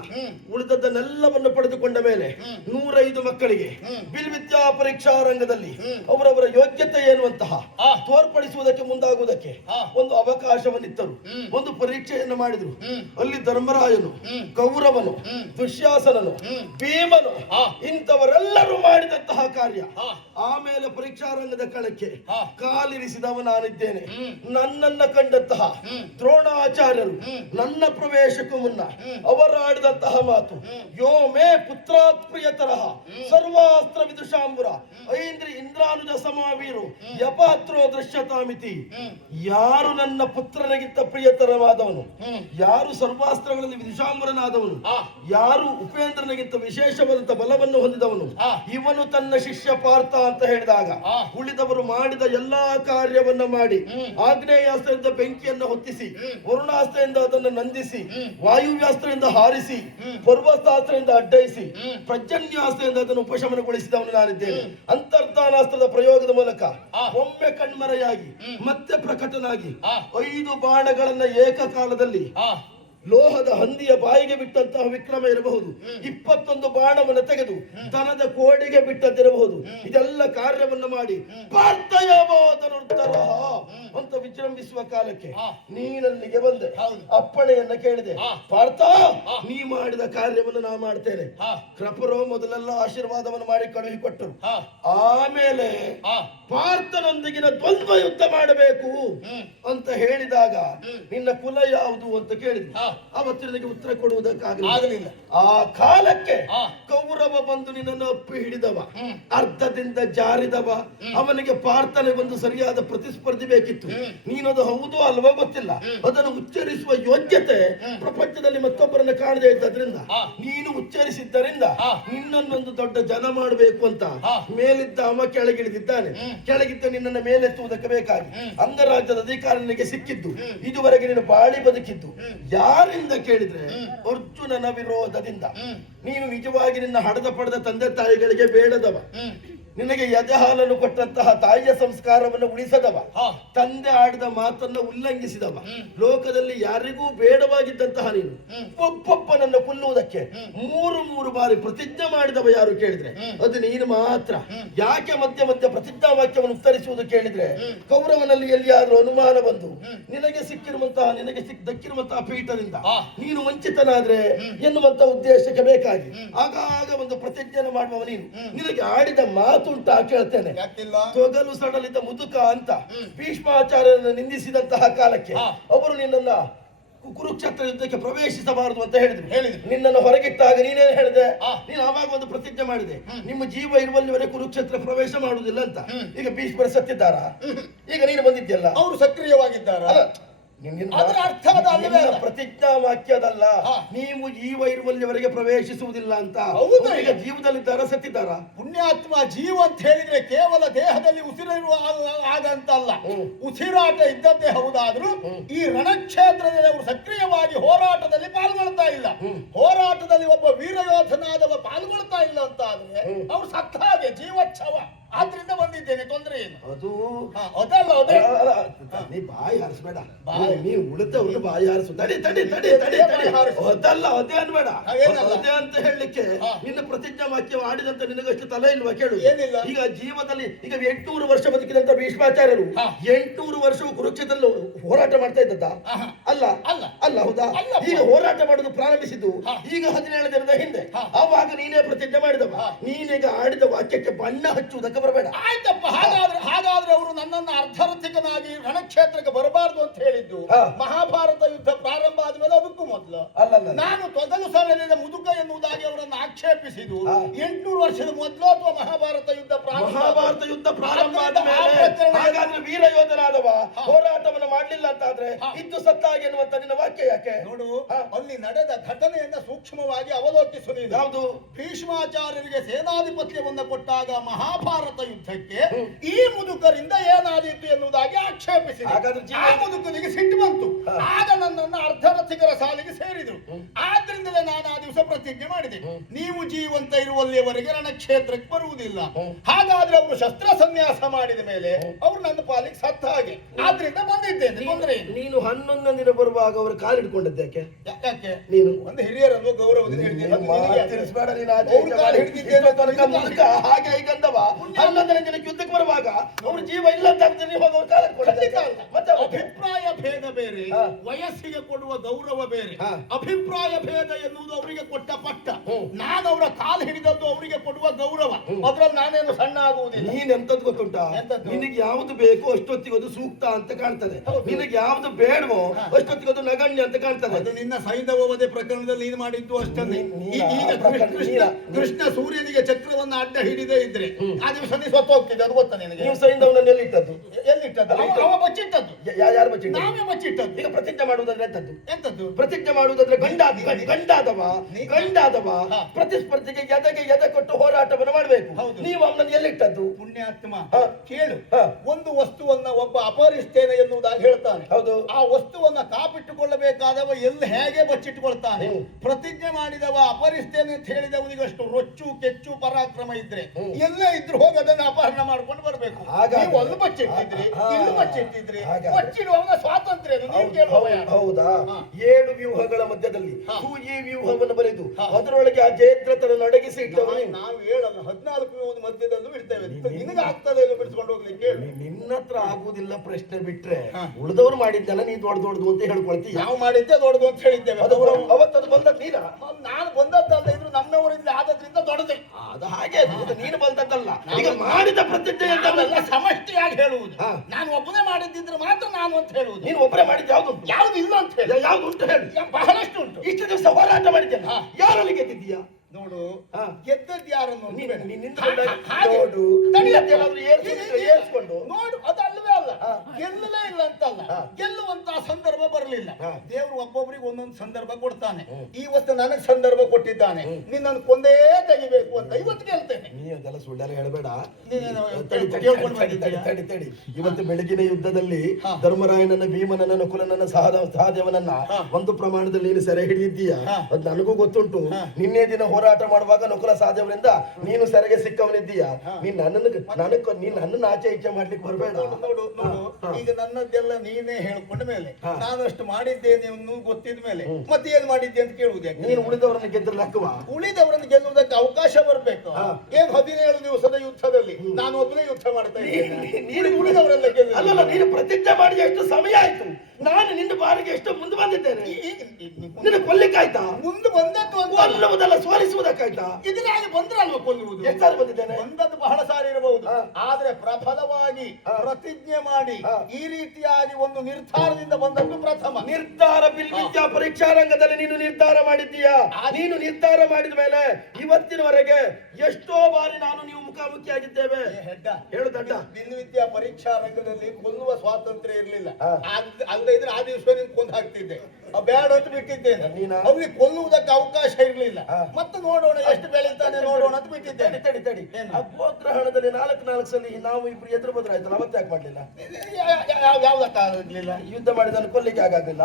ಉಳಿದದ್ದನ್ನೆಲ್ಲವನ್ನು ಪಡೆದುಕೊಂಡ ಮೇಲೆ 105 ಮಕ್ಕಳಿಗೆ ಬಿಲ್ವಿದ್ಯಾ ಪರೀಕ್ಷಾ ರಂಗದಲ್ಲಿ ಅವರವರ ಯೋಗ್ಯತೆ ಯೋಗ್ಯತೆ ಎನ್ನುವಂತಹ ತೋರ್ಪಡಿಸುವುದಕ್ಕೆ ಮುಂದಾಗುವುದಕ್ಕೆ ಒಂದು ಅವಕಾಶವನ್ನಿತ್ತರು. ಒಂದು ಪರೀಕ್ಷೆಯನ್ನು ಮಾಡಿದ್ರು. ಅಲ್ಲಿ ಧರ್ಮರಾಯನು, ಕೌರವನು, ದುಶ್ಯಾಸನನು, ಭೀಮನು ಇಂಥವರೆಲ್ಲರೂ ಮಾಡಿದಂತಹ ಕಾರ್ಯ. ಆಮೇಲೆ ಪರೀಕ್ಷಾ ರಂಗದ ಕಳಕ್ಕೆ ಕಾಲಿರಿಸಿದವ ನಾನಿದ್ದೇನೆ. ನನ್ನನ್ನ ಕಂಡಂತಹ ದ್ರೋಣಾಚಾರ್ಯರು ನನ್ನ ಪ್ರವೇಶಕ್ಕೂ ಮುನ್ನ ಅವರಾಡಿದಂತಹ ಮಾತು, ಯೋ ಮೇ ಪುತ್ರಾತ್ ಪ್ರಿಯತರಃ ಸರ್ವಾಸ್ತ್ರ ವಿದುಷಾಂಬುರ ಐಂದ್ರಿ ಇಂದ್ರಾನುಜ ಸಮಾವೀರು ಯಪಾತ್ರೋ ದೃಶ್ಯತಾಮಿತಿ. ಯಾರು ನನ್ನ ಪುತ್ರನಿಗಿಂತ ಪ್ರಿಯತರವಾದವನು, ಯಾರು ಸರ್ವಾಸ್ತ್ರಗಳಲ್ಲಿ ವಿದುಷಾಂಬರನಾದವನು, ಯಾರು ಉಪೇಂದ್ರನಿಗಿಂತ ವಿಶೇಷವಾದಂತಹ ಬಲವನ್ನು ಹೊಂದಿದವನು, ಇವನು ತನ್ನ ಶಿಷ್ಯ ಪಾರ್ಥ ಅಂತ ಹೇಳಿದಾಗ ಉಳಿದವರು ಮಾಡಿದ ಎಲ್ಲಾ ಕಾರ್ಯವನ್ನ ಮಾಡಿ ಆಗ್ನೇಯಾಸ್ತ್ರದಿಂದ ಬೆಂಕಿಯನ್ನು ಹೊತ್ತಿಸಿ, ವರುಣಾಸ್ತ್ರದಿಂದ ಅದನ್ನು ನಂದಿಸಿ, ವಾಯುವ್ಯಾಸ್ತ್ರದಿಂದ ಹಾರಿಸಿ, ಪರ್ವತಾಸ್ತ್ರದಿಂದ ಅಡ್ಡಯಿಸಿ, ಪ್ರಜನ್ಯಾಸ್ತ್ರದಿಂದ ಅದನ್ನು ಉಪಶಮನಗೊಳಿಸಿದವನು ನಾನಿದ್ದೇನೆ. ಅಂತರ್ಧಾನಾಸ್ತ್ರದ ಪ್ರಯೋಗದ ಮೂಲಕ ಒಮ್ಮೆ ಕಣ್ಮರೆಯಾಗಿ ಮತ್ತೆ ಪ್ರಕಟನಾಗಿ 5 ಬಾಣಗಳನ್ನ ಏಕಕಾಲದಲ್ಲಿ ಲೋಹದ ಹಂದಿಯ ಬಾಯಿಗೆ ಬಿಟ್ಟಂತಹ ವಿಕ್ರಮ ಇರಬಹುದು, 21 ಬಾಣವನ್ನು ತೆಗೆದು ದನದ ಕೋಡಿಗೆ ಬಿಟ್ಟದ್ದಿರಬಹುದು. ಇದೆಲ್ಲ ಕಾರ್ಯವನ್ನು ಮಾಡಿ ಪಾರ್ಥಯಾವೋದನುತ್ತರಹ ಅಂತ ವಿಜೃಂಭಿಸುವ ಕಾಲಕ್ಕೆ ನೀನಲ್ಲಿಗೆ ಬಂದೆ, ಅಪ್ಪಣೆಯನ್ನ ಕೇಳಿದೆ. ಪಾರ್ಥ, ನೀ ಮಾಡಿದ ಕಾರ್ಯವನ್ನು ನಾ ಮಾಡ್ತೇನೆ. ಕೃಪರು ಮೊದಲೆಲ್ಲ ಆಶೀರ್ವಾದವನ್ನು ಮಾಡಿ ಕಳುಹಿಕೊಟ್ಟರು. ಆಮೇಲೆ ಪಾರ್ಥನೊಂದಿಗಿನ ದ್ವಂದ್ವ ಯುದ್ಧ ಮಾಡಬೇಕು ಅಂತ ಹೇಳಿದಾಗ ನಿನ್ನ ಕುಲ ಯಾವುದು ಅಂತ ಕೇಳಿದ್ರು. ಅವತ್ತಿನಗೆ ಉತ್ತರ ಕೊಡುವುದಕ್ಕಾಗಲಿಲ್ಲ. ಆ ಕಾಲಕ್ಕೆ ಕೌರವ ಬಂದು ನಿನ್ನನ್ನು ಅಪ್ಪಿ ಹಿಡಿದವ, ಅರ್ಧದಿಂದ ಜಾರಿದವ. ಅವನಿಗೆ ಪಾರ್ಥನೆ ಒಂದು ಸರಿಯಾದ ಪ್ರತಿಸ್ಪರ್ಧಿ ಬೇಕಿತ್ತು. ನೀನದು ಹೌದು ಅಲ್ವಾ ಗೊತ್ತಿಲ್ಲ, ಅದನ್ನು ಉಚ್ಚರಿಸುವ ಯೋಗ್ಯತೆ ಪ್ರಪಂಚದಲ್ಲಿ ಮತ್ತೊಬ್ಬರನ್ನು ಕಾಣದೇ ಇದ್ದದ್ರಿಂದ ನೀನು ಉಚ್ಚರಿಸಿದ್ದರಿಂದ ನಿನ್ನನ್ನೊಂದು ದೊಡ್ಡ ಜನ ಮಾಡಬೇಕು ಅಂತ ಮೇಲಿದ್ದ ಅವ ಕೆಳಗಿಳಿದಿದ್ದಾನೆ. ಕೆಳಗಿದ್ದ ನಿನ್ನನ್ನು ಮೇಲೆತ್ತುವುದಕ್ಕೆ ಬೇಕಾಗಿ ಅಂಗರಾಜ್ಯದ ಅಧಿಕಾರ ನಿನಗೆ ಸಿಕ್ಕಿದ್ದು. ಇದುವರೆಗೆ ನೀನು ಬಾಳಿ ಬದುಕಿದ್ದು ಯಾರಿಂದ ಕೇಳಿದ್ರೆ ಅರ್ಜುನನ ವಿರೋಧದಿಂದ. ನೀನು ನಿಜವಾಗಿ ನಿನ್ನ ಹಡದ ಪಡೆದ ತಂದೆ ತಾಯಿಗಳಿಗೆ ಬೇಡದವ, ನಿನಗೆ ಎದೆ ಹಾಲನ್ನು ಕೊಟ್ಟಂತಹ ತಾಯಿಯ ಸಂಸ್ಕಾರವನ್ನು ಉಳಿಸದವ, ತಂದೆ ಆಡಿದ ಮಾತನ್ನು ಉಲ್ಲಂಘಿಸಿದವ, ಲೋಕದಲ್ಲಿ ಯಾರಿಗೂ ಬೇಡವಾಗಿದ್ದಂತಹ ನೀನು ಒಬ್ಬೊಬ್ಬನನ್ನು ಕೊಲ್ಲುವುದಕ್ಕೆ 3 ಬಾರಿ ಪ್ರತಿಜ್ಞೆ ಮಾಡಿದವ ಯಾರು ಕೇಳಿದ್ರೆ ಅದು ನೀನು ಮಾತ್ರ. ಯಾಕೆ ಮಧ್ಯ ಮಧ್ಯ ಪ್ರತಿಜ್ಞಾ ವಾಕ್ಯವನ್ನು ಉತ್ತರಿಸುವುದು ಕೇಳಿದ್ರೆ ಕೌರವನಲ್ಲಿ ಎಲ್ಲಿಯಾದ್ರೂ ಅನುಮಾನ ಬಂದು ನಿನಗೆ ದಕ್ಕಿರುವಂತಹ ಪೀಠದಿಂದ ನೀನು ವಂಚಿತನಾದ್ರೆ ಎನ್ನುವಂತಹ ಉದ್ದೇಶಕ್ಕೆ ಬೇಕಾಗಿ ಆಗಾಗ ಒಂದು ಪ್ರತಿಜ್ಞೆಯನ್ನು ಮಾಡುವವ ನೀನು. ನಿನಗೆ ಆಡಿದ ಮಾತು ಉಂಟಾ ಕೇಳ್ತೇನೆ. ತೊಗಲು ಸಡಲಿದ ಮುದುಕ ಅಂತ ಭೀಷ್ಮಾಚಾರ್ಯರನ್ನು ನಿಂದಿಸಿದಂತಹ ಕಾಲಕ್ಕೆ ಅವರು ನಿನ್ನನ್ನ ಕುರುಕ್ಷೇತ್ರ ಯುದ್ಧಕ್ಕೆ ಪ್ರವೇಶಿಸಬಾರದು ಅಂತ ಹೇಳಿದ್ರು. ನಿನ್ನನ್ನು ಹೊರಗಿಟ್ಟಾಗ ನೀನೇನು ಹೇಳಿದೆ? ನೀನು ಆವಾಗ ಒಂದು ಪ್ರತಿಜ್ಞೆ ಮಾಡಿದೆ, ನಿಮ್ಮ ಜೀವ ಇರುವಲ್ಲಿವರೆಗೆ ಕುರುಕ್ಷೇತ್ರ ಪ್ರವೇಶ ಮಾಡುವುದಿಲ್ಲ ಅಂತ. ಈಗ ಭೀಷ್ಮರು ಸತ್ತಿದ್ದಾರ? ಈಗ ನೀನು ಬಂದಿದ್ಯಲ್ಲ, ಅವರು ಸಕ್ರಿಯವಾಗಿದ್ದಾರ? ಪ್ರತಿಜ್ಞಾ ವಾಕ್ಯದಲ್ಲ, ನೀವು ಜೀವ ಇರುವಲ್ಲಿವರೆಗೆ ಪ್ರವೇಶಿಸುವುದಿಲ್ಲ ಅಂತ. ಈಗ ಜೀವದಲ್ಲಿದ್ದಾರ ಸತ್ತಿದ್ದಾರ? ಪುಣ್ಯಾತ್ಮ, ಜೀವ ಅಂತ ಹೇಳಿದ್ರೆ ಕೇವಲ ದೇಹದಲ್ಲಿ ಉಸಿರಿರುವ ಆಗಂತ ಅಲ್ಲ, ಉಸಿರಾಟ ಇದ್ದದ್ದೇ ಹೌದಾದ್ರೂ ಈ ರಣಕ್ಷೇತ್ರದಲ್ಲಿ ಅವರು ಸಕ್ರಿಯವಾಗಿ ಹೋರಾಟದಲ್ಲಿ ಪಾಲ್ಗೊಳ್ತಾ ಇಲ್ಲ. ಹೋರಾಟದಲ್ಲಿ ಒಬ್ಬ ವೀರಯೋಧನಾದವ ಪಾಲ್ಗೊಳ್ತಾ ಇಲ್ಲ ಅಂತ ಆದ್ರೆ ಅವ್ರು ಸತ್ತ ಹಾಗೆ, ಜೀವಚ್ಛವ. ಆದ್ರಿಂದ ಬಂದಿದ್ದೇನೆ, ತೊಂದರೆ ಏನು? ಅದು ಅದಲ್ಲ, ನೀ ಬಾಯಿ ಹಾರಿಸ್ಬೇಡ, ನೀವು ಉಳಿದವರು ಬಾಯಿ ಹಾರಿಸು. ತಡಿ ಅದಲ್ಲ, ಅದೇ ಅನ್ಬೇಡ. ಅದೇ ಅಂತ ಹೇಳಲಿಕ್ಕೆ ನಿನ್ನ ಪ್ರತಿಜ್ಞಾ ವಾಕ್ಯ ಆಡಿದಂತ ನಿನಗಷ್ಟು ತಲೆ ಇಲ್ವಾ ಕೇಳು? ಏನಿಲ್ಲ. ಈಗ ಜೀವದಲ್ಲಿ ಈಗ 800 ವರ್ಷ ಬದುಕಿದಂತ ಭೀಷ್ಮಾಚಾರ್ಯರು 800 ವರ್ಷವು ಕುರುಕ್ಷೇತ್ರದಲ್ಲಿ ಹೋರಾಟ ಮಾಡ್ತಾ ಇದ್ದದ್ದ? ಅಲ್ಲ ಅಲ್ಲ, ಹೌದಾ? ಈಗ ಹೋರಾಟ ಮಾಡೋದು ಪ್ರಾರಂಭಿಸಿದ್ದು ಈಗ 17 ದಿನದ ಹಿಂದೆ. ಆವಾಗ ನೀನೇ ಪ್ರತಿಜ್ಞೆ ಮಾಡಿದವ. ನೀನೀಗ ಆಡಿದ ವಾಕ್ಯಕ್ಕೆ ಬಣ್ಣ ಹಚ್ಚುವುದಕ್ಕೆ ಬರಬೇಡ. ಆಯ್ತಪ್ಪ, ಹಾಗಾದ್ರೆ ಅವರು ನನ್ನನ್ನು ಅರ್ಧರಥಿಕನಾಗಿ ರಣಕ್ಷೇತ್ರಕ್ಕೆ ಬರಬಾರದು ಅಂತ ಹೇಳಿದ್ದು ಮಹಾಭಾರತ ಯುದ್ಧ ಪ್ರಾರಂಭ ಆದ್ಮೇಲೆ ಅದಕ್ಕೂ ಮೊದಲು. ನಾನು ತೊಗಲು ಸರಳಿದ ಮುದುಕ ಎನ್ನುವುದಾಗಿ ಅವರನ್ನು ಆಕ್ಷೇಪಿಸಿದ್ದು 800 ವರ್ಷದ ಮೊದಲು ಅಥವಾ ಮಹಾಭಾರತ ಯುದ್ಧ ಪ್ರಾರಂಭ ಹಾಗಾದ್ರೆ ವೀರ ಯೋಧನಾದವ ಹೋರಾಟವನ್ನು ಮಾಡಲಿಲ್ಲ ಅಂತಾದ್ರೆ ಇದ್ದು ಸತ್ತಾಗಿ ಎನ್ನುವಂತ ನಿನ್ನ ವಾಕ್ಯ ಯಾಕೆ? ನೋಡು, ಅಲ್ಲಿ ನಡೆದ ಘಟನೆಯನ್ನ ಸೂಕ್ಷ್ಮವಾಗಿ ಅವಲೋಕಿಸು. ಯಾವುದು? ಭೀಷ್ಮಾಚಾರ್ಯರಿಗೆ ಸೇನಾಧಿಪತ್ಯವನ್ನು ಕೊಟ್ಟಾಗ ಮಹಾಭಾರತ ಯುದ್ಧಕ್ಕೆ ಈ ಮುದುಕರಿಂದ ಏನಾದೀತು ಎನ್ನುವುದಾಗಿ ಆಕ್ಷೇಪಿಸಿದೆ. ಆ ಮುದುಕನಿಗೆ ಸಿಟ್ಟು ಬಂತು. ಆಗ ನನ್ನನ್ನು ಅರ್ಧರಥಿಕರ ಸಾಲಿಗೆ ಸೇರಿದ್ರು. ಆದ್ರಿಂದ ಆದ್ಮೇಲೆ ನಾನು ಆ ದಿವಸ ಪ್ರತಿಜ್ಞೆ ಮಾಡಿದೆ, ನೀವು ಜೀವಂತ ಇರುವಲ್ಲಿಯವರೆಗೆ ನನ್ನ ಕ್ಷೇತ್ರಕ್ಕೆ ಬರುವುದಿಲ್ಲ. ಹಾಗಾದ್ರೆ ಅವರು ಶಸ್ತ್ರ ಸನ್ಯಾಸ ಮಾಡಿದ ಮೇಲೆ ಅವರು ನನ್ನ ಪಾಲಿಗೆ ಸತ್ತ ಹಾಗೆ, ಆದ್ರಿಂದ ಬಂದಿದ್ದೇನೆ. ತೊಂದರೆ ಏನು? ನೀನು 11 ದಿನ ಬರುವಾಗ ಅವರು ಕಾಲಿಡ್ಕೊಂಡದ್ದಕ್ಕೆ? ಯಾಕೆ? ನೀನು ಒಂದು ಹಿರಿಯರನ್ನು ಗೌರವದಿಂದ ತಿಳಿಸ್ಬೇಡ. ನೀನು ಹಾಗೆ ಹೀಗಂದವ 11ನೇ ದಿನಕ್ಕೆ ಯುದ್ಧಕ್ಕೆ ಬರುವಾಗ ಅವ್ರ ಜೀವ ಇಲ್ಲ ಅಂತ ನೀವು ಅವ್ರು ಕಾಲಿಡ್ಕೊಂಡ. ಮತ್ತೆ ಅಭಿಪ್ರಾಯ ಭೇದ ಬೇರೆ, ವಯಸ್ಸಿಗೆ ಕೊಡುವ ಗೌರವ ಬೇರೆ. ಅಭಿಪ್ರಾಯ ಭೇದ ಎನ್ನುವುದು ಅವರಿಗೆ ಕೊಟ್ಟ ಪಟ್ಟ, ನಾನು ಅವರ ಕಾಲು ಹಿಡಿದದ್ದು ಅವರಿಗೆ ಕೊಡುವ ಗೌರವ. ಅದ್ರಲ್ಲಿ ನಾನೇನು ಸಣ್ಣ ಆಗುವುದಿಲ್ಲ. ನೀನ್ ಎಂತದ್ದು ಗೊತ್ತುಂಟಾ? ನಿನಗೆ ಯಾವ್ದು ಬೇಕೋ ಅಷ್ಟೊತ್ತಿಗೆ ಅದು ಸೂಕ್ತ ಅಂತ ಕಾಣ್ತದೆ, ನಿನಗೆ ಯಾವ್ದು ಬೇಡವೋ ಅಷ್ಟೊತ್ತಿಗೆ ಅದು ನಗಣ್ಯ ಅಂತ ಕಾಣ್ತದೆ. ಅದು ನಿನ್ನ ಸೈಂಧವವಧೆ ಪ್ರಕರಣದಲ್ಲಿ ನೀನು ಮಾಡಿದ್ದು ಅಷ್ಟೇ. ಈಗ ಕೃಷ್ಣ ಸೂರ್ಯನಿಗೆ ಚಕ್ರವನ್ನ ಅಡ್ಡ ಹಿಡಿದೇ ಇದ್ರೆ ಆ ದಿವಸ ನೀ ಸ್ವತ್ತು ಹೋಗ್ತಿದ್ದೆ, ಅದು ಗೊತ್ತಾ ನಿನಗೆ? ನೀವು ಸೈಂಧವನನ್ನು ಎಲ್ಲಿಟ್ಟದ್ದು? ಎಲ್ಲಿಟ್ಟದ್ದು? ಅವ ಬಚ್ಚಿಟ್ಟದ್ದು. ಯಾರು ಬಚ್ಚಿಟ್ಟು? ನಾವೇ ಬಚ್ಚಿಟ್ಟದ್ದು. ಈಗ ಪ್ರತಿಜ್ಞೆ ಮಾಡುವುದಾದ್ರೆ ಎಂತದ್ದು? ಎಂತದ್ದು ಪ್ರತಿಜ್ಞೆ ಮಾಡುವುದಾದ್ರೆ ಗಂಡಾದವ ಪ್ರತಿಸ್ಪರ್ಧಿಗೆ ಎದೆ ಕೊಟ್ಟು ಹೋರಾಟವನ್ನು ಮಾಡಬೇಕು. ನೀವು ಅವನನ್ನು ಎಲ್ಲಿಟ್ಟದ್ದು? ಪುಣ್ಯಾತ್ಮ ಕೇಳು, ಒಂದು ವಸ್ತುವನ್ನ ಒಬ್ಬ ಅಪಹರಿಸ್ತೇನೆ ಎನ್ನುವುದಾಗಿ ಹೇಳ್ತಾನೆ. ಹೌದು. ಆ ವಸ್ತುವನ್ನ ಕಾಪಿಟ್ಟುಕೊಳ್ಳಬೇಕಾದವ ಎಲ್ಲಿ ಹೇಗೆ ಬಚ್ಚಿಟ್ಟುಕೊಳ್ತಾನೆ? ಪ್ರತಿಜ್ಞೆ ಮಾಡಿದವ ಅಪಹರಿಸ್ತೇನೆ ಅಂತ ಹೇಳಿದವನಿಗೆ ಅಷ್ಟು ರೊಚ್ಚು ಕೆಚ್ಚು ಪರಾಕ್ರಮ ಇದ್ರೆ ಎಲ್ಲೇ ಇದ್ರು ಹೋಗಿ ಅದನ್ನ ಅಪಹರಣ ಮಾಡ್ಕೊಂಡು ಬರ್ಬೇಕು. ನೀವು ಅಲ್ಲಿ ಬಚ್ಚಿಟ್ಟಿದ್ರಿ, ಇಲ್ಲಿ ಬಚ್ಚಿಟ್ಟಿದ್ರಿ, ಬಚ್ಚಿಡುವವನ ಸ್ವಾತಂತ್ರ್ಯ ಹೌದಾ? 7 ವ್ಯೂಹಗಳ ಮಧ್ಯದಲ್ಲಿ ಸೂಜಿ ವ್ಯೂಹವನ್ನು ಬರೆದು ಅದರೊಳಗೆ ಆ ಜಯದ್ರಥನನ್ನು ಅಡಗಿಸಿ ಇಟ್ಟವನು. ನಾವು ಹೇಳಲ್ಲ 14 ವ್ಯೂಹದ ಮಧ್ಯದಲ್ಲೂ ಇಡ್ತೇವೆ. ನಿನಗೆ ಆಗ್ತದೆ ಬಿಡಿಸ್ಕೊಂಡು ಹೋಗ್ಲಿಕ್ಕೆ? ನಿನ್ನ ಹತ್ರ ಆಗುವುದಿಲ್ಲ ಪ್ರಶ್ನೆ ಬಿಟ್ರೆ ಉಳಿದವರು ಮಾಡಿದ್ದೆಲ್ಲ ನೀ ದೊಡ್ಡದು ಅಂತ ಹೇಳ್ಕೊಳ್ತೀವಿ. ನಾವು ಮಾಡಿದ್ದೆ ದೊಡ್ಡದು ಅಂತ ಹೇಳಿದ್ದೇವೆ. ಅವತ್ತದು ಬಂದದ್ದು ನೀನ? ನಾನು ಬಂದದ್ದಲ್ಲ, ಇದ್ರು ನಮ್ಮವರಿಂದ ಆದದ್ರಿಂದ ದೊಡ್ಡದೆ. ಅದು ಹಾಗೆ, ನೀನು ಬಂದದ್ದಲ್ಲ. ಈಗ ಮಾಡಿದ ಪ್ರತಿಜ್ಞೆ ಎಲ್ಲ ಸಮಷ್ಟಿಯಾಗಿ ಹೇಳುವುದು. ನಾನು ಒಬ್ಬನೇ ಮಾಡಿದ್ದಿದ್ರೆ ಮಾತ್ರ ನಾನು ಅಂತ ಹೇಳುವುದು. ನೀನು ಒಬ್ಬರೇ ಮಾಡಿದ್ದು ಯಾವ್ದು? ಯಾವ್ದು ಇಲ್ಲ ಅಂತ ಹೇಳಿ. ಯಾವ್ದು ಉಂಟು ಹೇಳಿ. ಬಹಳಷ್ಟು ಉಂಟು. ಇಷ್ಟು ದಿವಸ ಹೋರಾಟ ಮಾಡಿದ್ದೇನೆ, ಯಾರಲ್ಲಿ ಗೆದ್ದಿದ್ದೀಯಾ? ನೋಡು, ಗೆದ್ದದ್ದು ಯಾರನ್ನು ಏರ್ಸ್ಕೊಂಡು ನೋಡು. ಅದಲ್ಲವೇ ಅಲ್ಲ, ಗೆಲ್ಲಲೇ ಇಲ್ಲ ಅಂತಲ್ಲ, ಗೆಲ್ಲುವಂತಹ ಸಂದರ್ಭ ಬರಲಿಲ್ಲ. ದೇವರು ಒಬ್ಬೊಬ್ಬರಿಗೆ ಒಂದೊಂದು ಸಂದರ್ಭ ಕೊಡ್ತಾನೆ. ಇವತ್ತು ನನಗೆ ಸಂದರ್ಭ ಕೊಟ್ಟಿದ್ದಾನೆ, ನಿನ್ನನ್ನು ಕೊಂದೇ ತೆಗಿಬೇಕು ಅಂತ. ಇವತ್ತು ಗೆಲ್ತೇನೆ. ನೀ ಅದೆಲ್ಲ ಸುಳ್ಳೆಲ್ಲ ಹೇಳಬೇಡ. ತಡಿ. ಇವತ್ತು ಬೆಳಗಿನ ಯುದ್ಧದಲ್ಲಿ ಧರ್ಮರಾಯನನ್ನ, ಭೀಮನನ್ನ, ನಕುಲನನ್ನ, ಸಹದೇವನನ್ನ ಒಂದು ಪ್ರಮಾಣದಲ್ಲಿ ನೀನು ಸೆರೆ ಹಿಡಿಯಿದ್ದೀಯಾ? ಅದು ನನಗೂ ಗೊತ್ತುಂಟು. ನಿನ್ನೆ ದಿನ ಹೋರಾಟ ಮಾಡುವಾಗ ನಕುಲ ಸಹದೇವರಿಂದ ನೀನು ಸೆರೆಗೆ ಸಿಕ್ಕವನಿದ್ದೀಯಾ? ನೀನ್ ನನ್ನನ್ನು ಆಚೆ ಈಚೆ ಮಾಡ್ಲಿಕ್ಕೆ ಬರಬೇಡ. ನೋಡು, ಈಗ ನನ್ನದ್ದೆಲ್ಲ ನೀನೇ ಹೇಳ್ಕೊಂಡ ಮೇಲೆ, ನಾನು ಅಷ್ಟು ಮಾಡಿದ್ದೇನೆ ಅನ್ನೋ ಗೊತ್ತಿದ ಮೇಲೆ ಮತ್ತೆ ಏನ್ ಮಾಡಿದ್ದೆ ಅಂತ ಕೇಳುವುದೇ? ನೀನು ಉಳಿದವರನ್ನು ಗೆದ್ದರೆ ಲೆಕ್ಕವಾ? ಉಳಿದವರನ್ನು ಗೆಲ್ಲುವುದಕ್ಕೆ ಅವಕಾಶ ಬರಬೇಕು. ಏನ್ 17 ದಿವಸದ ಯುದ್ಧದಲ್ಲಿ ನಾನು ಒಬ್ಬನೇ ಯುದ್ಧ ಮಾಡ್ತಾ ಇದ್ದೇನೆ, ನೀನು ಉಳಿದವರೆಲ್ಲ ಗೆಲ್ಲ? ಅಲ್ಲಲ್ಲ, ನೀನು ಪ್ರತಿಜ್ಞೆ ಮಾಡಿ ಎಷ್ಟು ಸಮಯ ಆಯ್ತು? ನಾನು ನಿನ್ನ ಬಾರಿಗೆ ಎಷ್ಟು ಮುಂದೆ ಬಂದಿದ್ದೇನೆ. ನಿನ್ನ ಕೊಲ್ಲಿಕ್ಕಾಯ್ತಾ? ಮುಂದೆ ಬಂದದ್ದು ಕೊಲ್ಲುವುದಲ್ಲ, ಸೋಲಿಸುವುದಕ್ಕಾಯ್ತಾ? ಇದನ್ನಾಗಿ ಬಂದ್ರಲ್ವ ಕೊಲ್ಲುವುದು? ಎಷ್ಟು ಸಾರಿ ಬಂದಿದ್ದೇನೆ? ಬಂದದ್ದು ಬಹಳ ಸಾರಿ ಇರಬಹುದು, ಆದ್ರೆ ಪ್ರಬಲವಾಗಿ ಪ್ರತಿಜ್ಞೆ ಮಾಡಿ ಈ ರೀತಿಯಾಗಿ ಒಂದು ನಿರ್ಧಾರದಿಂದ ಬಂದದ್ದು ಪ್ರಥಮ. ನಿರ್ಧಾರ ವಿದ್ಯಾ ಪರೀಕ್ಷಾ ರಂಗದಲ್ಲಿ ನೀನು ನಿರ್ಧಾರ ಮಾಡಿದ್ದೀಯಾ? ನೀನು ನಿರ್ಧಾರ ಮಾಡಿದ ಮೇಲೆ ಇವತ್ತಿನವರೆಗೆ ಎಷ್ಟೋ ಬಾರಿ ನೀವು ಮುಖಾಮುಖಿಯಾಗಿದ್ದೇವೆ. ಹೇಳು ದಡ್ಡ. ಬಿಲ್ಲು ವಿದ್ಯಾ ಪರೀಕ್ಷಾ ರಂಗದಲ್ಲಿ ಕೊಲ್ಲುವ ಸ್ವಾತಂತ್ರ್ಯ ಇರಲಿಲ್ಲ. ಅಲ್ಲದೆ ಇದ್ರೆ ಆ ದಿವಸ ಕೊಂದು ಹಾಕ್ತಿದ್ದೆ, ಬೇಡ ಅಂತ ಬಿಟ್ಟಿದ್ದೇನೆ. ಅವ್ರಿಗೆ ಕೊಲ್ಲುವುದಕ್ಕೆ ಅವಕಾಶ ಇರಲಿಲ್ಲ. ಮತ್ತೆ ನೋಡೋಣ ಎಷ್ಟು ಬೆಳೀತಾನೆ ನೋಡೋಣ ಅಂತ ಬಿಟ್ಟಿದ್ದೇನೆ. ತಡಿ. ಅಗ್ರಹಣದಲ್ಲಿ 4 ಸಲ ನಾವು ಇಬ್ರು ಎದುರು ಬದ್ರಾಯ್ತಲ್ಲ, ಅವತ್ತು ಯಾಕೆ ಮಾಡ್ಲಿಲ್ಲ? ಯಾವ್ದಾಗಲಿಲ್ಲ? ಯುದ್ಧ ಮಾಡಿದ ಕೊಲ್ಲಿಕ್ಕೆ ಆಗಾಗಲಿಲ್ಲ.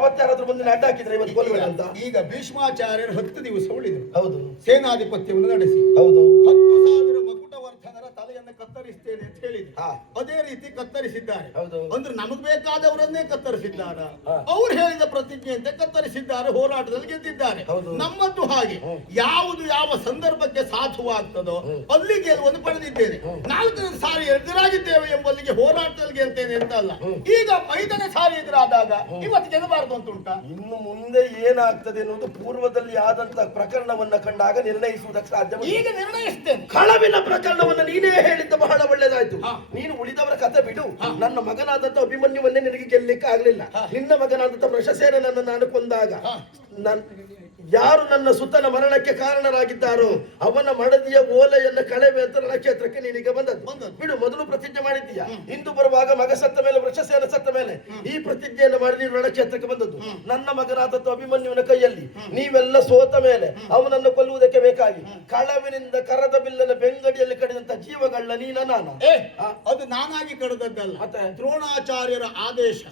ಅವತ್ತಾರಾದ್ರೂ ಬಂದು ಅಡ್ಡ ಹಾಕಿದ್ರೆ ಇವತ್ತು ಕೊಲ್ಲಬೇಡ ಅಂತ. ಈಗ ಭೀಷ್ಮಾಚಾರ್ಯರು 10 ದಿವಸ ಉಳಿದರು. ಹೌದು. ಸೇನಾಧಿಪತ್ಯವನ್ನು ನಡೆಸಿ. ಹೌದು. 10,000 ಮಕುಟವರ್ಧನರ ತಲೆಯನ್ನು ಕತ್ತರಿಸ್ತೇನೆ ಅಂತ ಹೇಳಿದ್ರು. ಅದೇ ರೀತಿ ಕತ್ತರಿಸಿದ್ದಾರೆ. ಅಂದ್ರೆ ನಮಗ್ ಬೇಕಾದವರನ್ನೇ ಕತ್ತರಿಸಿದ್ದಾರ. ಅವ್ರು ಹೇಳಿದ ಪ್ರತಿಜ್ಞೆಯಂತೆ ಕತ್ತರಿಸಿದ್ದಾರೆ, ಹೋರಾಟದಲ್ಲಿ ಗೆದ್ದಿದ್ದಾರೆ. ನಮ್ಮದ್ದು ಹಾಗೆ ಯಾವುದು ಯಾವ ಸಂದರ್ಭಕ್ಕೆ ಸಾಧುವಾಗ್ತದೋ ಅಲ್ಲಿ ಗೆಲುವನ್ನು ಪಡೆದಿದ್ದೇನೆ. 4 ಸಾರಿ ಎದುರಾಗಿದ್ದೇವೆ ಎಂಬಲ್ಲಿಗೆ ಹೋರಾಟದಲ್ಲಿ ಗೆಲ್ತೇನೆ ಅಂತ ಅಲ್ಲ. ಈಗ 5ನೇ ಸಾರಿ ಎದುರಾದಾಗ ಇವತ್ತು ಗೆಲ್ಲಬಾರದು ಅಂತ ಉಂಟಾ? ಇನ್ನು ಮುಂದೆ ಏನಾಗ್ತದೆ ಅನ್ನೋದು ಪೂರ್ವದಲ್ಲಿ ಆದಂತಹ ಪ್ರಕರಣವನ್ನ ಕಂಡಾಗ ನಿರ್ಣಯಿಸುವುದಕ್ಕೆ ಸಾಧ್ಯ. ಈಗ ನಿರ್ಣಯಿಸ್ತೇನೆ. ಕಳವಿನ ಪ್ರಕರಣವನ್ನು ನೀನೇ ಹೇಳಿದ್ದು ಬಹಳ ಒಳ್ಳೆದಾಯ್ತು. ನೀನು ಉಳಿದವರ ಕಥೆ ಬಿಡು. ನನ್ನ ಮಗನಾದಂತ ಅಭಿಮನ್ಯುವನ್ನೇ ನಿನಗೆ ಗೆಲ್ಲಲಿಕ್ಕೆ ಆಗ್ಲಿಲ್ಲ. ನಿನ್ನ ಮಗನಾದಂತ ವೃಷಸೇನನನ್ನು ನಾನು ಕೊಂದಾಗ ಯಾರು ನನ್ನ ಸುತ್ತನ ಮರಣಕ್ಕೆ ಕಾರಣರಾಗಿದ್ದಾರೋ ಅವನ ಮಡದಿಯ ಓಲೆಯನ್ನ ಕಳೆವೆ ಅಂತ ರಣಕ್ಷೇತ್ರಕ್ಕೆ ನೀನೀಗ ಬಂದದ್ದು. ಬಿಡು, ಮೊದಲು ಪ್ರತಿಜ್ಞೆ ಮಾಡಿದ್ದೀಯ. ಇಂದು ಬರುವಾಗ ಮಗ ಸತ್ತ ಮೇಲೆ ವೃಷಸೇನ ಸತ್ತ ಮೇಲೆ ಈ ಪ್ರತಿಜ್ಞೆಯನ್ನು ಮಾಡಿ ನೀನು ರಣಕ್ಷೇತ್ರಕ್ಕೆ ಬಂದದ್ದು. ನನ್ನ ಮಗನಾದ ಅಭಿಮನ್ಯುವಿನ ಕೈಯಲ್ಲಿ ನೀವೆಲ್ಲ ಸೋತ ಮೇಲೆ ಅವನನ್ನು ಕೊಲ್ಲುವುದಕ್ಕೆ ಬೇಕಾಗಿ ಕಳವಿನಿಂದ ಕರದ ಬಿಲ್ಲನ ಬೆಂಗಡಿಯಲ್ಲಿ ಕಡಿದಂತ ಜೀವಗಳ ನೀನ ನಾನ. ಅದು ನಾನಾಗಿ ಕಳೆದದ್ದಲ್ಲ, ದ್ರೋಣಾಚಾರ್ಯರ ಆದೇಶ.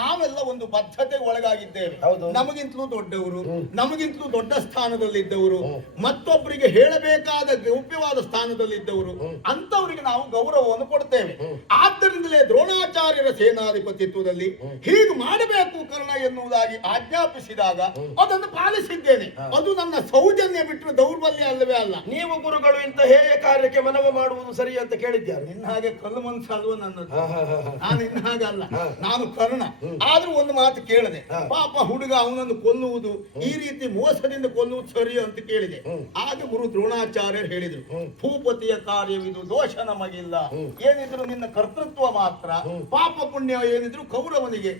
ನಾವೆಲ್ಲ ಒಂದು ಬದ್ಧತೆಗೆ ಒಳಗಾಗಿದ್ದೇವೆ. ನಮಗಿಂತಲೂ ದೊಡ್ಡವರು, ನಮಗಿಂತಲೂ ದೊಡ್ಡ ಸ್ಥಾನದಲ್ಲಿದ್ದವರು, ಮತ್ತೊಬ್ಬರಿಗೆ ಹೇಳಬೇಕಾದ ಗೌಪ್ಯವಾದ ಸ್ಥಾನದಲ್ಲಿದ್ದವರು, ಅಂತವರಿಗೆ ನಾವು ಗೌರವವನ್ನು ಕೊಡ್ತೇವೆ. ಆದ್ದರಿಂದಲೇ ದ್ರೋಣಾಚಾರ್ಯರ ಸೇನಾಧಿಪತಿತ್ವದಲ್ಲಿ ಹೀಗೆ ಮಾಡಬೇಕು ಕರ್ಣ ಎನ್ನುವುದಾಗಿ ಆಜ್ಞಾಪಿಸಿದಾಗ ಅದನ್ನು ಪಾಲಿಸಿದ್ದೇನೆ. ಅದು ನನ್ನ ಸೌಜನ್ಯ ಬಿಟ್ಟರೆ ದೌರ್ಬಲ್ಯ ಅಲ್ಲವೇ ಅಲ್ಲ. ನೀವು ಗುರುಗಳು ಇಂತ ಹೇಯ ಕಾರ್ಯಕ್ಕೆ ಮನವ ಮಾಡುವುದು ಸರಿ ಅಂತ ಕೇಳಿದ್ಯಾರು? ನಿನ್ನ ಹಾಗೆ ಕಲ್ಲು ಮನಸ್ಸಲ್ವ ನನ್ನದು. ನಾನು ಇನ್ನ ಹಾಗೆ ಅಲ್ಲ, ನಾನು ಕರ್ಣ. ಆದ್ರೂ ಒಂದು ಮಾತು ಕೇಳಿದೆ, ಪಾಪ ಹುಡುಗ ಅವನನ್ನು ಕೊಲ್ಲುವುದು, ಈ ರೀತಿ ಮೋಸದಿಂದ ಕೊಲ್ಲುವುದು ಸರಿ ಅಂತ ಕೇಳಿದೆ. ಆಗ ಗುರು ದ್ರೋಣಾಚಾರ್ಯರು ಹೇಳಿದ್ರು, ಭೂಪತಿಯ ಕಾರ್ಯವಿದು, ದೋಷ ನಮಗಿಲ್ಲ. ಏನಿದ್ರು ನಿನ್ನ ಕರ್ತೃತ್ವ ಮಾತ್ರ, ಪಾಪ ಪುಣ್ಯ ಏನಿದ್ರು ಕೌರವನಿಗೆ.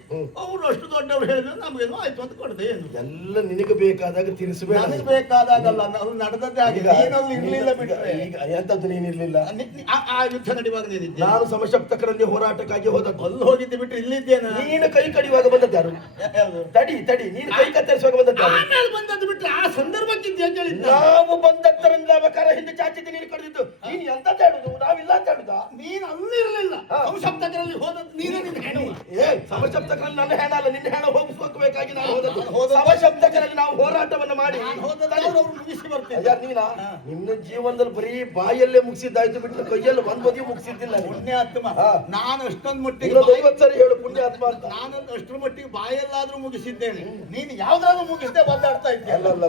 ಅವರು ಅಷ್ಟು ದೊಡ್ಡವರು ಹೇಳಿದ್ರು ನಮಗೇನು ಆಯ್ತು ಅಂತ ಕೊಡದೆ. ಏನು ಎಲ್ಲ ನಿನಗೆ ಬೇಕಾದಾಗ ತಿರ್ಸಬೇಡ. ನನಗೆ ಬೇಕಾದಾಗಲ್ಲ, ಅದು ನಡೆದದ್ದೇ ಆಗಿದೆ. ನೀನಲ್ಲಿ ಇರ್ಲಿಲ್ಲ ಬಿಟ್ರೆ ಎಂತದ್ದು ನೀನಿರ್ಲಿಲ್ಲ. ಆ ಯುದ್ಧ ನಡೆಯುವಾಗ ನೀನಿದ್ದೆ. ನಾನು ಸಮಶಪ್ತಕರಲ್ಲಿ ಹೋರಾಟಕ್ಕಾಗಿ ಹೋದದ್ದು. ಅಲ್ಲಿ ಹೋಗಿದ್ದೆ ಬಿಟ್ರೆ ಇಲ್ಲಿದ್ದೇನೆ. ನೀನು ಕೈ ಕಡಿಯುವಾಗ ಬಂದದ್ದಾರು? ತಡಿ ತಡಿ, ನೀನು ಕೈ ಕತ್ತರಿಸುವಾಗ ಬಂದದ್ದಾರು? ಆಮೇಲೆ ಬಂದದ್ದು ಬಿಟ್ರೆ ಆ ಸಂದರ್ಭಕ್ಕಿದ್ದೆ ಅಂತ ಹೇಳಿದ್ದ. ನಾವು ಬಂದತ್ತರಿಂದ ಕರ ಹಿಂದೆ ಚಾಚಿದ್ದು ನೀನು ಕಡಿದಿದ್ದು. ನೀನು ಎಂತ ಹೇಳುದು? ನಾವಿಲ್ಲ ಅಂತ ಹೇಳುದ? ನೀನು ಅಲ್ಲಿರ್ಲಿಲ್ಲ, ಸಮಶಪ್ತಕರಲ್ಲಿ ಹೋದದ್ದು ನೀನೇ. ನಿನ್ನ ಹೆಣು ಸಮಶಪ್ತಕರಲ್ಲಿ ನನ್ನ ಹೆಣ ಅಲ್ಲ, ನಿನ್ನ ಹೆಣ ಹೋಗಿಸಬೇಕಾಗಿ ನಾನು ಹೋದದ್ದು. ಸಮಶಪ್ತಕರಲ್ಲಿ ನಾವು ಹೋರಾಟವನ್ನು ಮಾಡಿ ಮುಗಿಸಿ ಬರ್ತೇವೆ. ನೀನಾ ನಿನ್ನ ಜೀವನದಲ್ಲಿ ಬರೀ ಬಾಯಲ್ಲೇ ಮುಗಿಸಿದ್ದಾಯ್ತು ಬಿಟ್ಟು ಕೈಯಲ್ಲಿ ಒಂದ್ ಬದಿ ಮುಗಿಸಿದ್ದಿಲ್ಲ. ಪುಣ್ಯಾತ್ಮ, ನಾನು ಅಷ್ಟೊಂದು ಮಟ್ಟಿಗೆ 50 ಸರಿ ಹೇಳು ಪುಣ್ಯಾತ್ಮ ಅಂತ. ನಾನು ಅಷ್ಟರ ಮಟ್ಟಿಗೆ ಬಾಯಲ್ಲಾದ್ರೂ ಮುಗಿಸಿದ್ದೇನೆ. ನೀನು ಯಾವ್ದಾದ್ರು ಮುಗಿಸದೆ ಬದ್ದಾಡ್ತಾ ಇದ್ದೆ. ಅಲ್ಲ,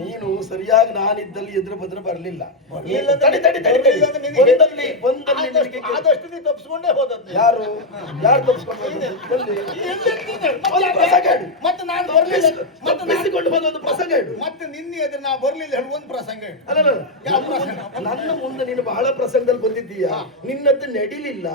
ನೀನು ಸರಿಯಾಗಿ ನಾನಿದ್ದಲ್ಲಿ ಎದುರು ಬದ್ರ ಬರಲಿಲ್ಲ. ಆದಷ್ಟು ನೀನು ತಪ್ಪಿಸ್ಕೊಂಡೇ ಹೋದದ್ದು. ಯಾರು ತಪ್ಪಿಸ್ಕೊಂಡು? ಮತ್ತೆ ನಾನು ಬರ್ಲಿಲ್ಲ, ಮತ್ತೆ ಹೋದೊಂದು ಪ್ರಸಂಗ ಹೇಳು. ಮತ್ತೆ ನಿನ್ನೆ ಎದುರು ನಾ ಬರ್ಲಿಲ್ಲ ಹೇಳು ಒಂದು ಪ್ರಸಂಗ ಹೇಳು. ನನ್ನ ಮುಂದೆ ನೀನು ಬಹಳ ಪ್ರಸಂಗದಲ್ಲಿ ಬಂದಿದ್ದೀಯಾ, ನಿನ್ನದ್ದು ನಡಿಲಿಲ್ಲ.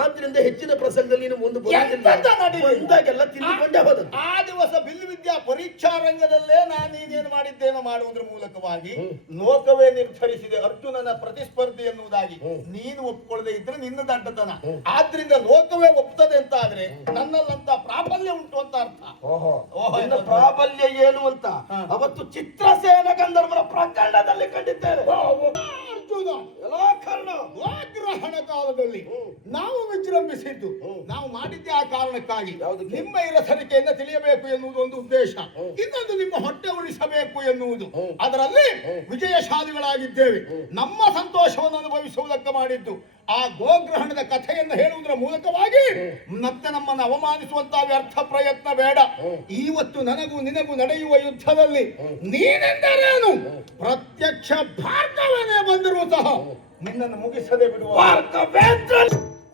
ಆದ್ರಿಂದ ಹೆಚ್ಚಿನ ಪ್ರಸಂಗದಲ್ಲಿ ನೀನು ಮುಂದೆ ಬಂದಾಗೆಲ್ಲ ತಿಂದುಕೊಂಡೇ ಹೋದ. ಆ ದಿವಸ ಬಿಲ್ಲು ವಿದ್ಯಾ ಪರೀಕ್ಷಾ ರಂಗದಲ್ಲೇ ನಾನು ನೀನೇನು ಮಾಡಿದ್ದೇನೋ ಮಾಡುವುದರ ಮೂಲಕವಾಗಿ ಲೋಕವೇ ನಿರ್ಧರಿಸಿದೆ ಅರ್ಜುನನ ಪ್ರತಿಸ್ಪರ್ಧಿ ಎನ್ನುವುದಾಗಿ. ನೀನು ಒಪ್ಕೊಳ್ಳದೆ ಇದ್ರೆ ನಿನ್ನ ದಡ್ಡತನ. ಆದ್ರಿಂದ ಲೋಕವೇ ಒಪ್ತದೆ ಅಂತ ಆದ್ರೆ ನನ್ನಲ್ಲಂತ ಪ್ರಾಬಲ್ಯ ಉಂಟು ಅಂತ ಅರ್ಥ. ಪ್ರಾಬಲ್ಯ ಏನು ಅಂತ ಅವತ್ತು ಚಿತ್ರಸೇನ ಗಂಧರ್ವರ ಪ್ರಕರಣದಲ್ಲಿ ಕಂಡಿದ್ದೇನೆ. ಅರ್ಜುನ ಗ್ರಹಣ ಕಾಲದಲ್ಲಿ ನಾವು ವಿಜೃಂಭಿಸಿದ್ದು ನಾವು ಮಾಡಿದ್ದೆ ಆ ಕಾರಣಕ್ಕಾಗಿ. ನಿಮ್ಮ ಇರಸರಿಕೆಯನ್ನು ತಿಳಿಯಬೇಕು ಎನ್ನುವುದು ಒಂದು ಉದ್ದೇಶ, ಇನ್ನೊಂದು ನಿಮ್ಮ ಹೊಟ್ಟೆ ಉಳಿಸಬೇಕು ಎನ್ನುವುದು. ಅದರಲ್ಲಿ ವಿಜಯಶಾಲಿಗಳಾಗಿದ್ದೇವೆ. ನಮ್ಮ ಸಂತೋಷವನ್ನು ಅನುಭವಿಸುವುದಕ್ಕೆ ಮಾಡಿದ್ದು ಆ ಗೋಗ್ರಹಣದ ಕಥೆಯನ್ನು ಹೇಳುವುದರ ಮೂಲಕವಾಗಿ ಮತ್ತೆ ನಮ್ಮನ್ನು ಅವಮಾನಿಸುವಂತಹ ವ್ಯರ್ಥ ಪ್ರಯತ್ನ ಬೇಡ. ಇವತ್ತು ನನಗೂ ನಿನಗೂ ನಡೆಯುವ ಯುದ್ಧದಲ್ಲಿ ನೀನೆಂದರೇನು ಪ್ರತ್ಯಕ್ಷ ಭಾರ್ಗವನೇ ಬಂದರೂ ಸಹ ನಿನ್ನನ್ನು ಮುಗಿಸದೆ ಬಿಡುವ.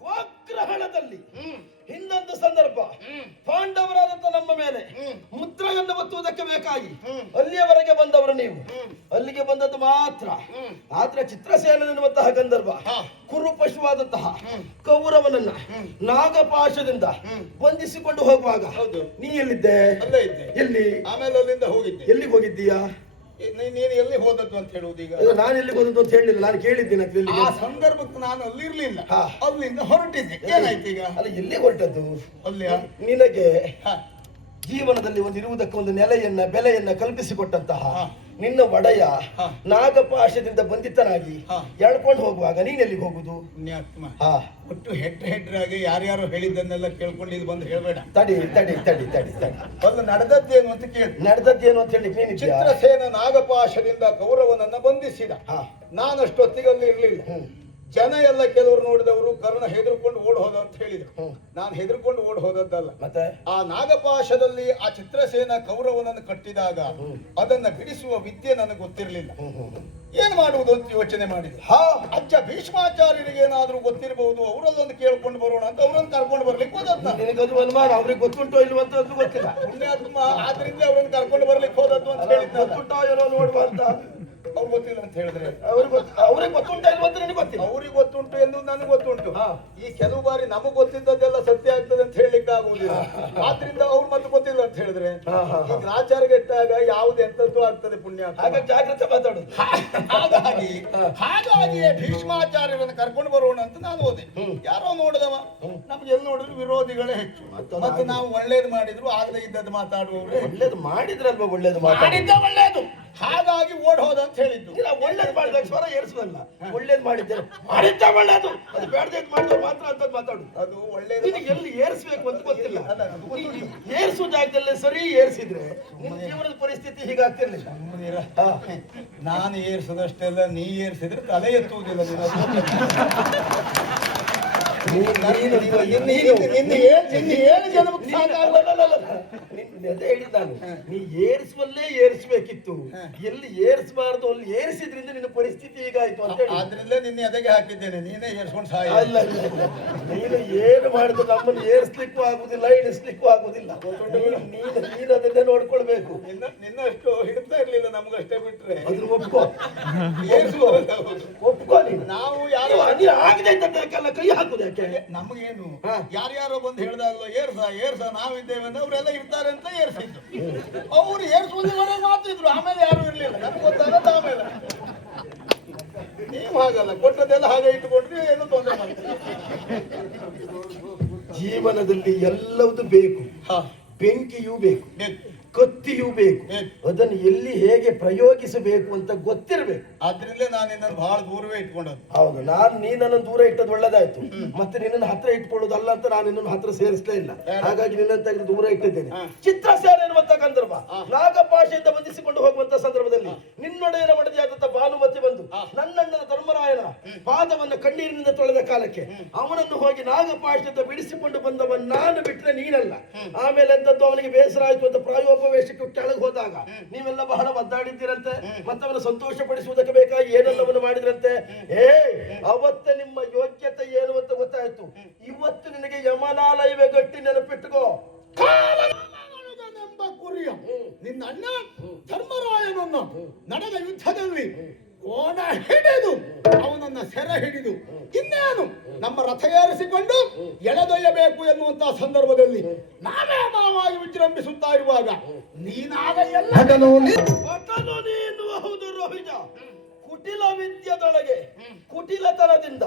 ಗೋಗ್ರಹಣದಲ್ಲಿ ಹಿಂದೊಂದು ಸಂದರ್ಭ, ಪಾಂಡವರಾದಂತ ನಮ್ಮ ಮೇಲೆ ಮುದ್ರೆಯನ್ನು ಒತ್ತುವುದಕ್ಕೆ ಬೇಕಾಗಿ ಅಲ್ಲಿಯವರೆಗೆ ಬಂದವರು ನೀವು. ಅಲ್ಲಿಗೆ ಬಂದದ್ದು ಮಾತ್ರ. ಆದ್ರೆ ಚಿತ್ರಸೇನೆನ್ನುವಂತಹ ಗಂಧರ್ವ ಕುರು ಪಶುವಾದಂತಹ ಕೌರವನನ್ನ ನಾಗಪಾಶದಿಂದ ಬಂಧಿಸಿಕೊಂಡು ಹೋಗುವಾಗ ನೀ ಎಲ್ಲಿದ್ದೆ? ಎಲ್ಲಿ? ಆಮೇಲೆ ಅಲ್ಲಿಂದ ಹೋಗಿದ್ದೆ. ಎಲ್ಲಿಗೆ ಹೋಗಿದ್ದೀಯಾ? ನೀನು ಎಲ್ಲಿ ಹೋದದ್ದು ಅಂತ ಹೇಳುವುದು? ಈಗ ನಾನು ಎಲ್ಲಿ ಹೋದದ್ದು ಅಂತ ಹೇಳಿಲ್ಲ, ನಾನು ಕೇಳಿದ್ದೀನಿ. ಆ ಸಂದರ್ಭಕ್ಕೆ ನಾನು ಅಲ್ಲಿರ್ಲಿಲ್ಲ, ಅಲ್ಲಿಂದ ಹೊರಟಿದ್ದೆ. ಏನಾಯ್ತು ಈಗ? ಅಲ್ಲ, ಎಲ್ಲಿ ಹೊರಟದ್ದು? ಅಲ್ಲಿ ನಿನಗೆ ಜೀವನದಲ್ಲಿ ಇರುವುದಕ್ಕೆ ಒಂದು ನೆಲೆಯನ್ನ ಬೆಲೆಯನ್ನ ಕಲ್ಪಿಸಿಕೊಟ್ಟಂತಹ ನಿನ್ನ ಒಡೆಯ ನಾಗಪಾಶದಿಂದ ಬಂಧಿತನಾಗಿ ಎಳ್ಕೊಂಡು ಹೋಗುವಾಗ ನೀನೆಲ್ಲಿಗೆ ಹೋಗುದು? ಒಟ್ಟು ಹೆಡ್ರಾಗಿ ಯಾರ್ಯಾರು ಹೇಳಿದ್ದನ್ನೆಲ್ಲ ಕೇಳ್ಕೊಂಡು ಇಲ್ಲಿ ಬಂದು ಹೇಳ್ಬೇಡ. ತಡಿ ತಡಿ ತಡಿ ತಡಿ ತಡಿ ಒಂದು ನಡೆದದ್ದೇನು ಅಂತ ಕೇಳಿ. ನಡೆದದ್ದೇನು ಅಂತ ಹೇಳಿ ನೀನು ಚಿತ್ರಸೇನ ನಾಗಪಾಶದಿಂದ ಕೌರವನನ್ನ ಬಂಧಿಸಿದ. ನಾನಷ್ಟೊತ್ತಿಗಲ್ಲಿ ಇರ್ಲಿಲ್ಲ. ಜನ ಎಲ್ಲ ಕೆಲವರು ನೋಡಿದವರು ಕರ್ಣ ಹೆದರ್ಕೊಂಡು ಓಡ್ ಹೋದ ಅಂತ ಹೇಳಿದ್ರು. ನಾನು ಹೆದರ್ಕೊಂಡು ಓಡ್ ಹೋದದ್ದಲ್ಲ. ಮತ್ತೆ ಆ ನಾಗಪಾಶದಲ್ಲಿ ಆ ಚಿತ್ರಸೇನ ಕೌರವನನ್ನು ಕಟ್ಟಿದಾಗ ಅದನ್ನ ಬಿಡಿಸುವ ವಿದ್ಯೆ ನನಗೆ ಗೊತ್ತಿರಲಿಲ್ಲ. ಏನ್ ಮಾಡುವುದು ಅಂತ ಯೋಚನೆ ಮಾಡಿದೆ. ಅಜ್ಜ ಭೀಷ್ಮಾಚಾರ್ಯರಿಗೆ ಏನಾದ್ರೂ ಗೊತ್ತಿರಬಹುದು, ಅವರಲ್ಲೊಂದು ಕೇಳ್ಕೊಂಡು ಬರೋಣ ಅಂತ ಅವರನ್ನು ಕರ್ಕೊಂಡು ಬರ್ಲಿಕ್ಕೆ ಹೋದದ್ದು. ನಿನಗದು ಅನುಮಾನ, ಅವ್ರಿಗೆ ಗೊತ್ತುಂಟೋ ಇಲ್ವ ಅಂತ ಅದು ಗೊತ್ತಿಲ್ಲ. ಪುಣ್ಯಾತ್ಮ, ಆದ್ರಿಂದ ಅವ್ರನ್ನ ಕರ್ಕೊಂಡು ಬರ್ಲಿಕ್ಕೆ ಹೋದದ್ದು ಅಂತ ಹೇಳಿದ್ದ. ಗೊತ್ತುಂಟೋ ಏನೋ ನೋಡುವ ಅಂತ. ಅವ್ರು ಗೊತ್ತಿಲ್ಲ ಅಂತ ಹೇಳಿದ್ರೆ ಅವ್ರಿಗೆ ಗೊತ್ತುಂಟ ಇಲ್ವ ಅಂತ ನಿನಗೆ ಗೊತ್ತಿಲ್ಲ. ಅವ್ರಿಗೆ ಗೊತ್ತುಂಟು ಎಂದು ನನಗೆ ಗೊತ್ತುಂಟು. ಈ ಕೆಲವು ಬಾರಿ ನಮಗ್ ಗೊತ್ತಿದ್ದದ್ದೆಲ್ಲ ಸತ್ಯ ಆಗ್ತದೆ ಅಂತ ಹೇಳಲಿಕ್ಕೆ ಆಗುವುದಿಲ್ಲ. ಆದ್ರಿಂದ ಅವ್ರು ಮತ್ತೆ ಗೊತ್ತಿಲ್ಲ ಅಂತ ಹೇಳಿದ್ರೆ ಈ ಗ್ರಾಚಾರಗೆಟ್ಟಾಗ ಯಾವ್ದು ಎಂತದ್ದು ಆಗ್ತದೆ ಪುಣ್ಯ. ಹಾಗಾಗಿ ಜಾಗ್ರತೆ ಮಾತಾಡುದು. ಹಾಗಾಗಿಯೇ ಭೀಷ್ಮಾಚಾರ್ಯರನ್ನು ಕರ್ಕೊಂಡು ಬರೋಣ ಅಂತ ನಾನು ಹೋದೆ. ಯಾರೋ ನೋಡಿದವ, ನಮ್ಗೆ ಎಲ್ಲಿ ನೋಡಿದ್ರು ವಿರೋಧಿಗಳೇ ಹೆಚ್ಚು. ಮತ್ತೆ ನಾವು ಒಳ್ಳೇದು ಮಾಡಿದ್ರು ಆಗದೆ ಇದ್ದದ್ದು ಮಾತಾಡುವವ್ರೆ. ಒಳ್ಳೇದು ಮಾಡಿದ್ರಲ್ವಾ ಒಳ್ಳೇದು ಮಾಡಿದ್ದ ಒಳ್ಳೇದು, ಹಾಗಾಗಿ ಓಡ್ ಹೋದ ಅಂತ ಹೇಳಿದ್ದು. ಒಳ್ಳೇದು ಮಾಡಿದಾಗ ಸ್ವರ ಏರಿಸುವಲ್ಲ. ಒಳ್ಳೇದು ಮಾಡಿದ್ದೇನೆ ಮಾಡಿದ್ದ ಒಳ್ಳೇದು, ಅದು ಬೇಡದೆ ಮಾಡಿದ್ರೆ ಮಾತ್ರ ಅಂತ ಮಾತಾಡುದು. ಅದು ಒಳ್ಳೇದು. ಎಲ್ಲಿ ಏರಿಸ್ಬೇಕು ಅಂತ ಗೊತ್ತಿಲ್ಲ. ಏರಿಸುವ ಜಾಗದಲ್ಲೇ ಸರಿ ಏರಿಸಿದ್ರೆ ನಿನ್ನ ಜೀವನದ ಪರಿಸ್ಥಿತಿ ಹೀಗಾಗ್ತಿರ್ಲಿಲ್ಲ. ನಾನು ಏರಿಸದಷ್ಟೆಲ್ಲ ನೀ ಏರಿಸಿದ್ರೆ ತಲೆ ಎತ್ತುವುದಿಲ್ಲ. ನೀ ಏರಿಸುವಲ್ಲೇ ಏರಿಸಬೇಕಿತ್ತು, ಎಲ್ಲಿ ಏರಿಸಬಾರ್ದು ಅಲ್ಲಿ ಏರಿಸಿದ್ರಿಂದ ನಿನ್ನ ಪರಿಸ್ಥಿತಿ ಹೀಗಾಯ್ತು ಅಂತ ಹೇಳಿ. ಆದ್ರಿಂದ ನಿನ್ನೆ ಅದಕ್ಕೆ ಹಾಕಿದ್ದೇನೆ, ನೀನೇ ಏರ್ಸ್ಕೊಂಡು ಸಾಯ. ಅಲ್ಲ, ನೀನು ಏನು ಮಾಡಿದ್ರು ನಮ್ಮನ್ನು ಏರಿಸ್ಲಿಕ್ಕೂ ಆಗುದಿಲ್ಲ, ಇಳಿಸ್ಲಿಕ್ಕೂ ಆಗುದಿಲ್ಲ. ನೀನು ಅದನ್ನೇ ನೋಡ್ಕೊಳ್ಬೇಕು. ನಿನ್ನಷ್ಟು ಹಿಡ್ತಾ ಇರ್ಲಿಲ್ಲ ನಮ್ಗಷ್ಟೇ ಬಿಟ್ರೆ. ಅದ್ರ ಒಪ್ಕೋ, ಒಪ್ಕೋ. ನಾವು ಯಾರು ಆಗದೆ ಇದ್ದಕ್ಕೆಲ್ಲ ಕೈ ಹಾಕುದು ಯಾಕೆ? ನಮಗೇನು ಯಾರ್ಯಾರೋ ಬಂದು ಹೇಳ್ದಾಗಲೋ ಏರ್ಸ ನಾವಿದ್ದೇವೆ ಅಂದ್ರೆ ಅವರೆಲ್ಲ ಇರ್ತಾರೆ ಅಂತ ಏರ್ಸಿದ್ದು. ಅವ್ರು ಏರ್ಸುವವರೆಗೆ ಮಾತಿದ್ರು, ಆಮೇಲೆ ಯಾರು ಇರ್ಲಿಲ್ಲ. ನಮ್ಗೆ ಗೊತ್ತಾಗತ್ತ ಆಮೇಲೆ. ನೀವು ಹಾಗಲ್ಲ, ಕೊಟ್ಟದೆಲ್ಲ ಹಾಗೆ ಇಟ್ಟುಕೊಂಡ್ರೆ ಏನು ತೊಂದರೆ ಮಾಡ್ತೀವಿ. ಜೀವನದಲ್ಲಿ ಎಲ್ಲವೂ ಬೇಕು. ಬೆಂಕಿಯೂ ಬೇಕು, ಕತ್ತಿಯೂ ಬೇಕು. ಅದನ್ನು ಎಲ್ಲಿ ಹೇಗೆ ಪ್ರಯೋಗಿಸಬೇಕು ಅಂತ ಗೊತ್ತಿರಬೇಕು. ಆದ್ರಿಂದ ನಾನು ನಿನ್ನನ್ನು ಬಹಳ ದೂರವೇ ಇಟ್ಕೊಂಡದ್ದು. ಹೌದು, ನೀನನ್ನು ದೂರ ಇಟ್ಟದ್ದು ಒಳ್ಳೇದಾಯ್ತು. ಮತ್ತೆ ನಿನ್ನನ್ನು ಹತ್ರ ಇಟ್ಕೊಳ್ಳೋದಲ್ಲ ಅಂತ ನಾನು ನಿನ್ನನ್ನು ಹತ್ರ ಸೇರಿಸಲೇ ಇಲ್ಲ. ಹಾಗಾಗಿ ನಿನ್ನನ್ನು ತೆಗೆದು ದೂರ ಇಟ್ಟಿದ್ದೇನೆ. ಚಿತ್ರಸೇನ ಎನ್ನುವಂತ ಗಂಧರ್ವ ನಾಗಪಾಶೆಯಿಂದ ಬಂಧಿಸಿಕೊಂಡು ಹೋಗುವಂತ ಸಂದರ್ಭದಲ್ಲಿ ನಿನ್ನೊಡೆಯರ ಮಡದಿಯಾದಂತ ಭಾನುಮತಿ ಬಂದು ನನ್ನಣ್ಣನ ಧರ್ಮರಾಯನ ಪಾದವನ್ನ ಕಣ್ಣೀರಿನಿಂದ ತೊಳೆದ ಕಾಲಕ್ಕೆ ಅವನನ್ನು ಹೋಗಿ ನಾಗಪಾಶದಿಂದ ಬಿಡಿಸಿಕೊಂಡು ಬಂದವನ್ ನಾನು ಬಿಟ್ಟರೆ ನೀನಲ್ಲ. ಆಮೇಲೆ ಎಂತದ್ದು ಅವನಿಗೆ ಬೇಸರ ಆಯ್ತು ಅಂತ ಪ್ರಾಯೋಪವೇಶಕ್ಕೆ ಕೆಳಗೆ ಹೋದಾಗ ನೀವೆಲ್ಲ ಬಹಳ ಒದ್ದಾಡಿದ್ದೀರಂತೆ. ಮತ್ತವನ ಸಂತೋಷ ಪಡಿಸುವುದಕ್ಕೆ ಬೇಕಾಗಿ ಏನೆಲ್ಲವನ್ನು ಮಾಡಿದ್ರಂತೆ. ಅವತ್ತೆ ನಿಮ್ಮ ಯೋಗ್ಯತೆ ಏನು ಅಂತ ಗೊತ್ತಾಯ್ತು. ಇವತ್ತು ನಿನಗೆ ಯಮನಾಲಯವೇ ಗಟ್ಟಿ ನೆನಪಿಟ್ಟುಕೋ. ಕುರಿಯ ನಿನ್ನ ಅಣ್ಣ ಧರ್ಮರಾಯನನ್ನು ನಡೆದ ಯುದ್ಧದಲ್ಲಿ ಓಡ ಹಿಡಿದು ಅವನನ್ನ ಸೆರೆ ಹಿಡಿದು ಇನ್ನೇನು ನಮ್ಮ ರಥ ಏರಿಸಿಕೊಂಡು ಎಳೆದೊಯ್ಯಬೇಕು ಎನ್ನುವಂತಹ ಸಂದರ್ಭದಲ್ಲಿ ನಾವೇ ನಾವಾಗಿ ವಿಜೃಂಭಿಸುತ್ತಾ ಇರುವಾಗ ನೀನಾಗ ಎಲ್ಲ ಹೌದು ರೋಹಿಜ. ಕುಟಿಲ ವಿದ್ಯದೊಳಗೆ ಕುಟಿಲತನದಿಂದ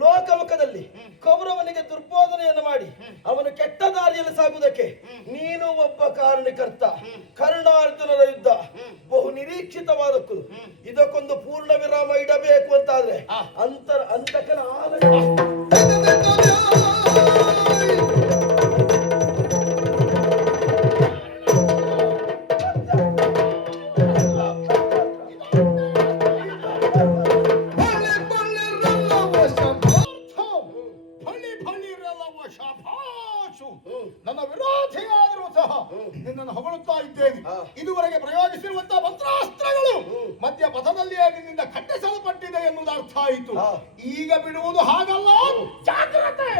ಲೋಕಮುಖದಲ್ಲಿ ಕೌರವನಿಗೆ ದುರ್ಬೋಧನೆಯನ್ನು ಮಾಡಿ ಅವನು ಕೆಟ್ಟ ದಾರಿಯಲ್ಲಿ ಸಾಗುವುದಕ್ಕೆ ನೀನು ಒಬ್ಬ ಕಾರಣಕರ್ತ. ಕರ್ಣಾರ್ಜುನರ ಯುದ್ಧ ಬಹು ನಿರೀಕ್ಷಿತವಾದಕ್ಕೂ ಇದಕ್ಕೊಂದು ಪೂರ್ಣ ವಿರಾಮ ಇಡಬೇಕು ಅಂತಾದ್ರೆ ಅಂತಕನ ನನ್ನ ವಿರೋಧಿಯಾದರೂ ಸಹ ನಿನ್ನನ್ನು ಹೊಗಳುತ್ತಾ ಇದ್ದೇನೆ. ಇದುವರೆಗೆ ಪ್ರಯೋಗಿಸಿರುವಂತಹ ಮಂತ್ರಾಸ್ತ್ರಗಳು ಮಧ್ಯ ಪಥದಲ್ಲಿಯೇ ನಿನ್ನಿಂದ ಖಂಡಿಸಲ್ಪಟ್ಟಿದೆ ಎನ್ನುವುದು ಅರ್ಥ ಆಯಿತು. ಈಗ ಬಿಡುವುದು ಹಾಗಲ್ಲ, ಜಾಗ್ರತೆ.